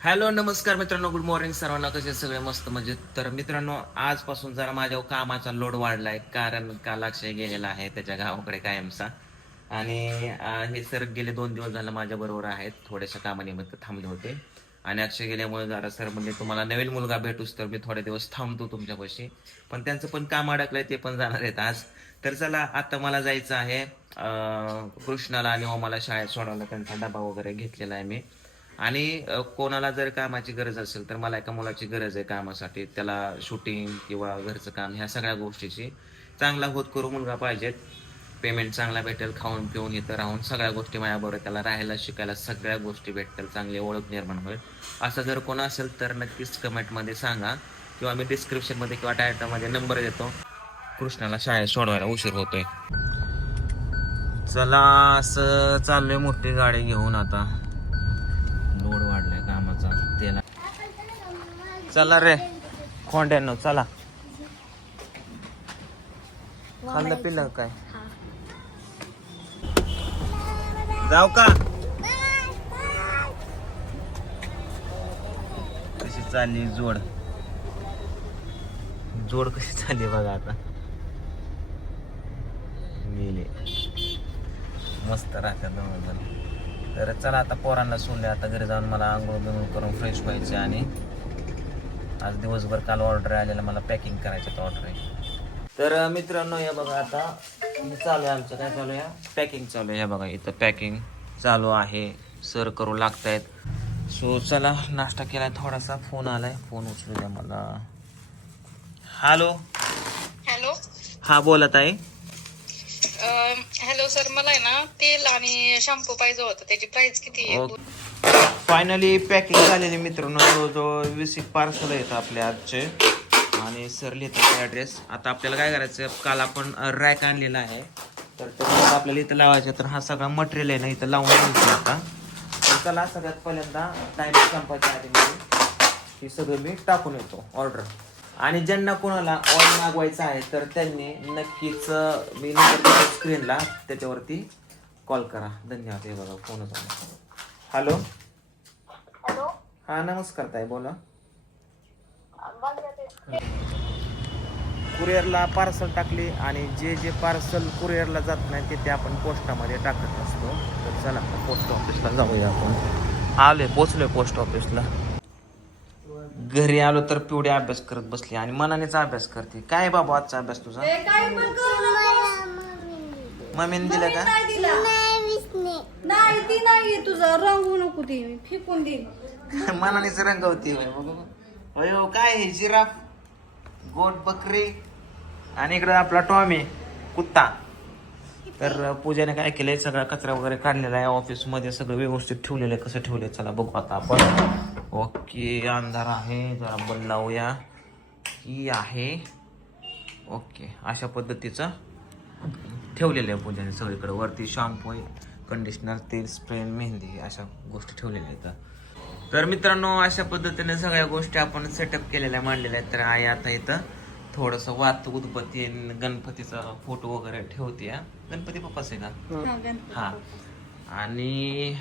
Hello नमस्कार मित्रांनो, good morning सर्वांना. कसे सगळे मस्त म्हणजे. तर मित्रांनो, आजपासून जरा माझ्या कामाचा लोड वाढलाय, कारण काल अक्षय गेलेला आहे त्याच्या गावाकडे कायमचा. आणि हे सर गेले 2 दिवस झालं माझ्या बरोबर आहेत, थोड्याशा कामानिमित्त थांबले होते. आणि अक्षय गेल्यामुळे जरा सर म्हणजे तुम्हाला नवीन मुलगा भेटूस तर मी थोडे दिवस थांबतो तुमच्यापाशी. पण त्यांचं पण काम अडकलंय, ते पण जाणार आहेत आज. तर चला, आता मला जायचं आहे कृष्णाला आणि ओमाला शाळेत सोडवायला. त्यांचा डबा वगैरे घेतलेला आहे मी. आणि कोणाला जर कामाची गरज असेल तर मला एका मुलाची गरज आहे कामासाठी. त्याला शूटिंग किंवा घरचं काम ह्या सगळ्या गोष्टीची चांगला होतकरू मुलगा पाहिजेत. पेमेंट चांगला भेटेल, खाऊन पिऊन इथं राहून सगळ्या गोष्टी माझ्याबरोबर, त्याला राहायला शिकायला सगळ्या गोष्टी भेटतील, चांगली ओळख निर्माण होईल. असं जर कोण असेल तर नक्कीच कमेंटमध्ये सांगा, किंवा मी डिस्क्रिप्शनमध्ये किंवा टायटलमध्ये नंबर देतो. कृष्णाला शाळेत सोडवायला उशीर होतोय. चला, असं चाललोय मोठी गाडी घेऊन. आता लोड वाढलाय कामाचा त्याला. चला रे खोंड्यानो, चला. खाल्लं पिल्लं काय? जाऊ का? कशी चालली जोड जोड कशी चालली बघा आता. गेले मस्त राहतात दोन जण. तर चला, आता पोरांना सोडले. आता घरी जाऊन मला आंघोळ बिंघोळ करून फ्रेश व्हायचे. आणि आज दिवसभर काल ऑर्डर आलेला, मला पॅकिंग करायचं ऑर्डर आहे. तर मित्रांनो, हे बघा आता चालू आहे आमचं. काय चालू आहे? पॅकिंग चालू आहे. हे बघा इथं पॅकिंग चालू आहे, सर करू लागतायत. सो चला, नाश्ता केलाय थोडासा. फोन आलाय, फोन उचलू द्या मला. हॅलो. हॅलो. हा, बोलत आहे. हॅलो सर, मला आहे ना तेल आणि शॅम्पू पाहिजे होतं. त्याची प्राइस किती आहे? फायनली पॅकिंग झालेली मित्रांनो. जवळजवळ 20 पार्सल आहेत आपल्या आजचे. आणि सर लिहितात ॲड्रेस. आता आपल्याला काय करायचं, काल आपण रॅक आणलेला आहे, तर त्याच्यात आपल्याला इथं लावायचं. तर हा सगळा मटेरियल आहे ना इथं लावून घ्यायचं आता. तर चला, सगळ्यात पहिल्यांदा टाईम संपायच्या आधी हे सगळं मी टाकून येतो ऑर्डर. आणि ज्यांना कोणाला ऑर्डर मागवायचं आहे तर त्यांनी नक्कीच मी नंबर स्क्रीनला त्याच्यावरती कॉल करा. धन्यवाद. हे बघा फोनच आला. हॅलो. हॅलो. हा, नमस्कार ताई, बोला. कुरिअरला पार्सल टाकली, आणि जे जे पार्सल कुरिअरला जात नाही ते आपण पोस्टामध्ये टाकत असतो. तर चला, पोस्ट ऑफिसला जाऊया आपण. आलोय, पोचलोय पोस्ट ऑफिसला. घरी आलो तर पिवडी अभ्यास करत बसली, आणि मनानेचा अभ्यास करते. काय बाबा आजचा अभ्यास तुझा? मम्मीने दिलं का? नाही, ती नाही तुझं रंगू नको, ती फेकून दे. मनानेच रंगवती. हो, काय हे? जिराफ, गोट, बकरी, आणि इकडे आपला टॉमी कुत्ता. तर पूजाने काय केलंय, सगळा कचरा वगैरे काढलेला आहे. ऑफिसमध्ये सगळं व्यवस्थित ठेवलेलं आहे. कसं ठेवलंय चला बघू आता आपण. ओके, अंधार आहे, जरा बंद लावूया. ही आहे. ओके, अशा पद्धतीचं ठेवलेलं आहे पूजाने सगळीकडे. वरती शॅम्पू, कंडिशनर, तेल, स्प्रे, मेहंदी, अशा गोष्टी ठेवलेल्या आहेत. तर मित्रांनो, अशा पद्धतीने सगळ्या गोष्टी आपण सेटअप केलेल्या, मांडलेल्या आहेत. तर आई आता इथं थोडंसं वात उदबत्ती, गणपतीचा फोटो वगैरे ठेवते. गणपती बाप्पाच आहे का? हा. आणि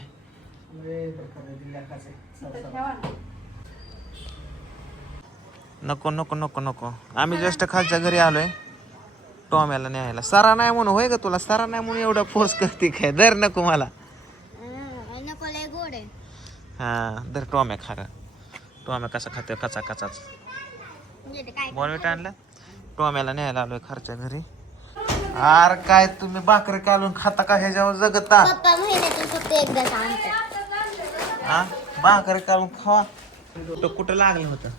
नको नको नको नको, आम्ही जस्ट खालच्या घरी आलोय टॉम्याला न्यायला. सरा नाही म्हणून होय ग तुला? सरा नाही म्हणून एवढा फोर्स करते काय? दर नको मला. हा, दर टॉम्या खा. टॉम्या कसा खाते? कचा कचाच. बॉर्नविटा आणला. टॉम्याला न्यायला आलोय खरच्या घरी. आर काय तुम्ही भाकरी कालून खाता का ह्याच्यावर जगता? हा, भाकरी कालून खावा. कुठं लागलं होतं?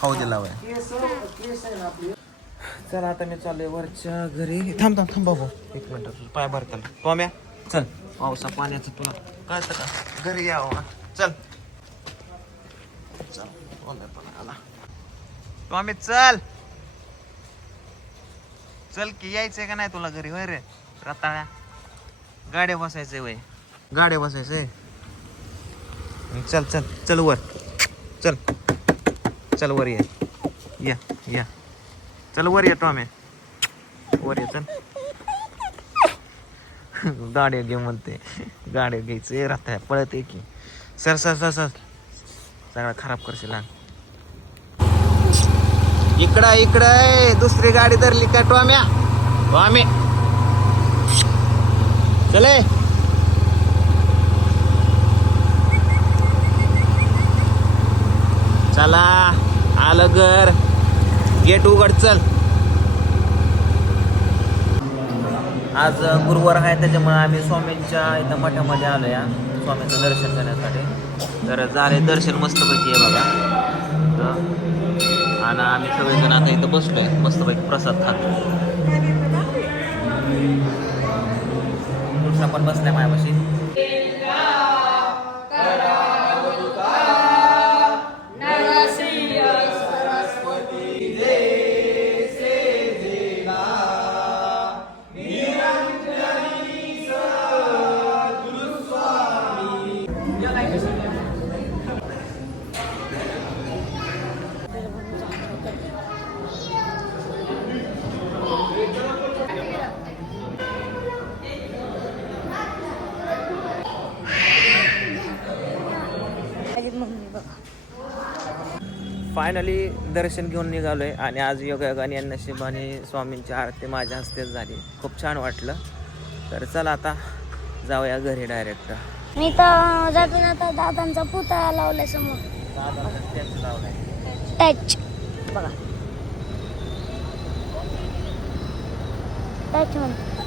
खाऊ दिला वय. चला, आता मी चाललोय वरच्या घरी. थांब थांब थांब बाबू, 1 मिनिट. तुझं पाय भरताल टॉम्या. चल, पावसा पाण्याचं तुला कळतं का? घरी यावं. चल चल, टॉम्या पण आला. टॉमी चल चल की, यायचंय का नाही तुला घरी? होय रे रताळ्या. गाड्या बसायचंय वय, गाड्या बसायचंय. चल चल चल वर. चल चल वर ये. या या, चल वर ये टॉमे, वर ये. चल गाड्या घे म्हणते, गाड्या घ्यायचं राहत पळत की. सर सर सर सर सगळा खराब करशील. इकडं इकडं दुसरी गाडी धरली का टॉम्या? टॉमे चले. चला आलं घर, गेट उघड चल. आज गुरुवार आहे त्याच्यामुळे आम्ही स्वामींच्या इथं मठामध्ये आलो या स्वामींचं दर्शन करण्यासाठी. तर झाले दर्शन मस्तपैकी आहे बघा. आणि आम्ही सगळेजण आता इथं बसलोय मस्तपैकी प्रसाद खातो. तुळसा पण बसलाय माझ्यापाशी. फायनली दर्शन घेऊन निघालोय आणि आज योगायोगाने या नशिबाने स्वामींची आरती माझ्या हस्तेच झाली. खूप छान वाटलं. तर चला आता जाऊया घरी डायरेक्ट. मी तर जातो आता दादांचा पुतळा लावलाय समोर. टच बघा, टच म्हणतो.